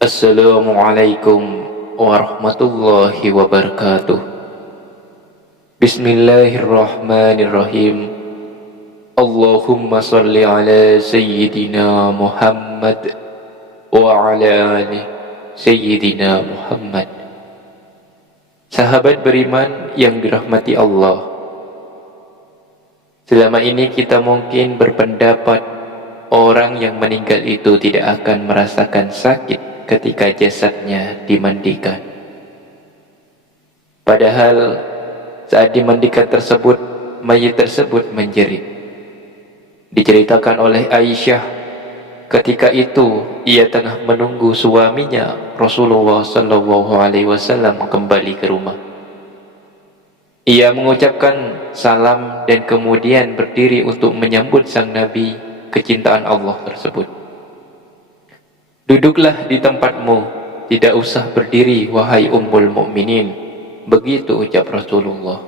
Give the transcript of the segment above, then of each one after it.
Assalamualaikum warahmatullahi wabarakatuh. Bismillahirrahmanirrahim. Allahumma salli ala Sayyidina Muhammad wa ala ali Sayyidina Muhammad. Sahabat beriman yang dirahmati Allah, selama ini kita mungkin berpendapat orang yang meninggal itu tidak akan merasakan sakit ketika jasadnya dimandikan. Padahal saat dimandikan tersebut, mayit tersebut menjerit. Diceritakan oleh Aisyah, ketika itu ia tengah menunggu suaminya Rasulullah SAW kembali ke rumah. Ia mengucapkan salam dan kemudian berdiri untuk menyambut sang Nabi kecintaan Allah tersebut. Duduklah di tempatmu, tidak usah berdiri wahai Ummul Mukminin. Begitu ucap Rasulullah.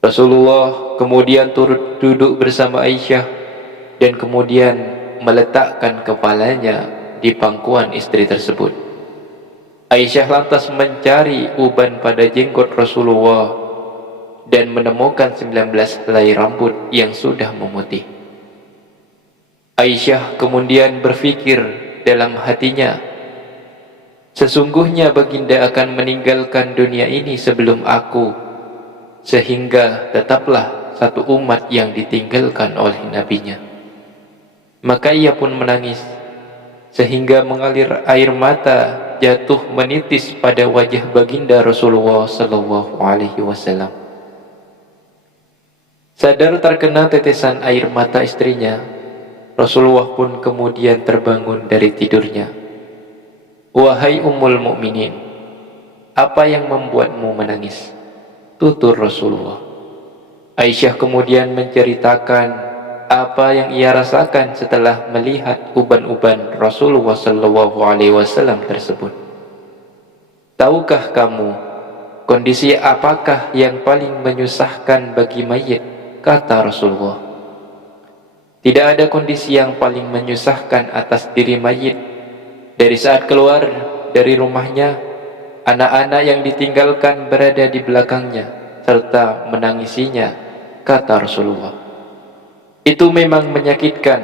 Rasulullah kemudian turut duduk bersama Aisyah dan kemudian meletakkan kepalanya di pangkuan istri tersebut. Aisyah lantas mencari uban pada jenggot Rasulullah dan menemukan 19 helai rambut yang sudah memutih. Aisyah kemudian berpikir dalam hatinya, sesungguhnya baginda akan meninggalkan dunia ini sebelum aku, sehingga tetaplah satu umat yang ditinggalkan oleh nabinya. Maka ia pun menangis, sehingga mengalir air mata jatuh menitis pada wajah baginda Rasulullah SAW. Sadar terkena tetesan air mata istrinya, Rasulullah pun kemudian terbangun dari tidurnya. Wahai Ummul Mukminin, apa yang membuatmu menangis? Tutur Rasulullah. Aisyah kemudian menceritakan apa yang ia rasakan setelah melihat uban-uban Rasulullah SAW tersebut. Tahukah kamu kondisi apakah yang paling menyusahkan bagi mayit? Kata Rasulullah. Tidak ada kondisi yang paling menyusahkan atas diri mayit dari saat keluar dari rumahnya, anak-anak yang ditinggalkan berada di belakangnya serta menangisinya, kata Rasulullah. Itu memang menyakitkan,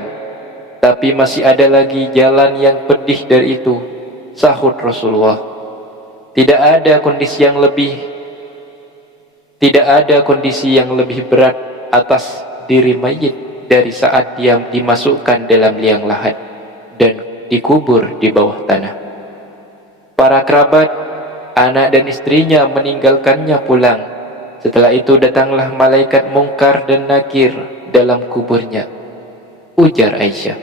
tapi masih ada lagi jalan yang pedih dari itu, sahut Rasulullah. Tidak ada kondisi yang lebih berat atas diri mayit dari saat dia dimasukkan dalam liang lahat dan dikubur di bawah tanah. Para kerabat, anak dan istrinya meninggalkannya pulang. Setelah itu datanglah malaikat Mungkar dan Nakir dalam kuburnya. Ujar Aisyah.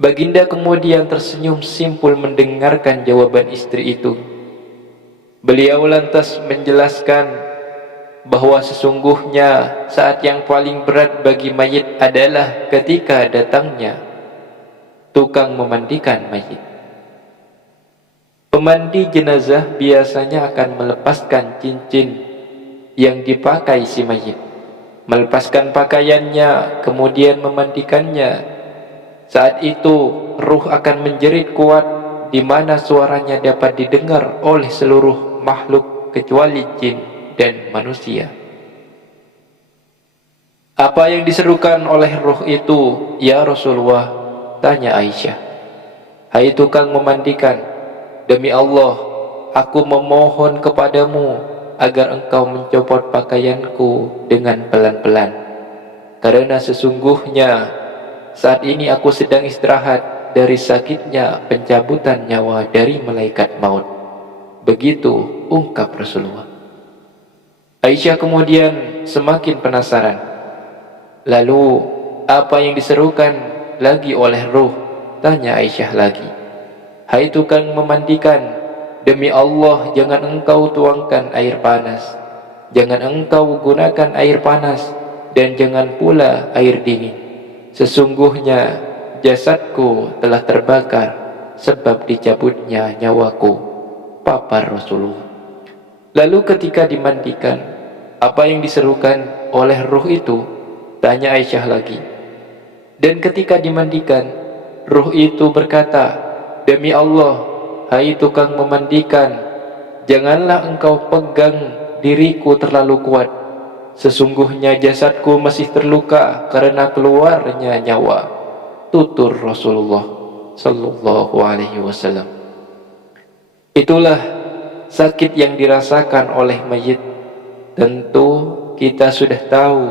Baginda kemudian tersenyum simpul mendengarkan jawaban istri itu. Beliau lantas menjelaskan bahwa sesungguhnya saat yang paling berat bagi mayit adalah ketika datangnya tukang memandikan mayit. Pemandi jenazah biasanya akan melepaskan cincin yang dipakai si mayit, melepaskan pakaiannya, kemudian memandikannya. Saat itu ruh akan menjerit kuat, di mana suaranya dapat didengar oleh seluruh makhluk kecuali jin dan manusia. Apa yang diserukan oleh ruh itu, ya Rasulullah? Tanya Aisyah. Hai tukang memandikan, demi Allah, aku memohon kepadamu agar engkau mencopot pakaianku dengan pelan-pelan. Karena sesungguhnya saat ini aku sedang istirahat dari sakitnya pencabutan nyawa dari malaikat maut. Begitu ungkap Rasulullah. Aisyah kemudian semakin penasaran. Lalu apa yang diserukan lagi oleh ruh? Tanya Aisyah lagi. Hai tukang memandikan, demi Allah jangan engkau tuangkan air panas, jangan engkau gunakan air panas, dan jangan pula air dingin. Sesungguhnya jasadku telah terbakar sebab dicabutnya nyawaku, papar Rasulullah. Lalu ketika dimandikan, apa yang diserukan oleh ruh itu? Tanya Aisyah lagi. Dan ketika dimandikan, ruh itu berkata, Demi Allah, hai tukang memandikan, janganlah engkau pegang diriku terlalu kuat. Sesungguhnya jasadku masih terluka karena keluarnya nyawa. Tutur Rasulullah sallallahu alaihi wasallam. Itulah sakit yang dirasakan oleh mayit. Tentu kita sudah tahu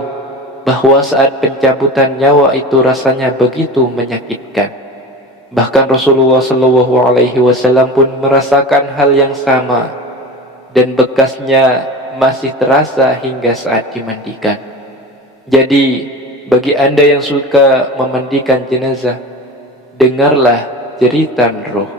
bahwa saat pencabutan nyawa itu rasanya begitu menyakitkan. Bahkan Rasulullah sallallahu alaihi wasallam pun merasakan hal yang sama, dan bekasnya masih terasa hingga saat dimandikan. Jadi, bagi Anda yang suka memandikan jenazah, dengarlah jeritan roh.